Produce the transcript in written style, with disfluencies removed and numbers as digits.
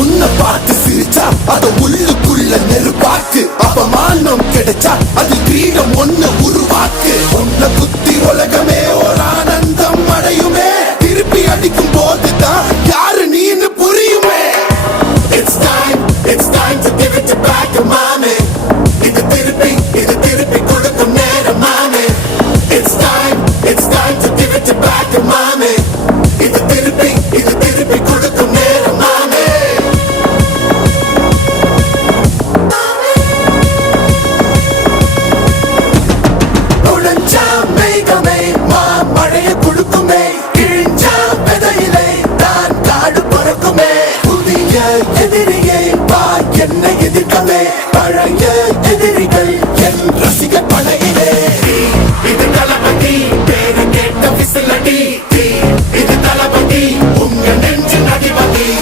உன்னை பார்த்து சிரிச்சா அத உள்ளுக்குள்ள நெருப்பாக்கு, அவமானம் கிடைச்சா அது கிரீடம் ஒண்ணு உருவாக்கு. உன்னை குத்தி உலகமே ஒரு ஆனந்தம் அடையுமே, திருப்பி அடிக்கும் போதுதான் யாரு நீன்னு புரியுமே. It's time to give it back to mommy. இது திருப்பி கொடுக்கும் நேரம் மாமே. It's time to give it back to mommy. இது திருப்பி கொடுக்கும் நேரம் மாமே. உடைஞ்சா மேகமே மழையை கொடுக்குமே, கிழிஞ்சா விதையிலே தான் காடு பிறக்குமே. புதிய எதிரியை வா என்னை எதிர்க்கவே, பழைய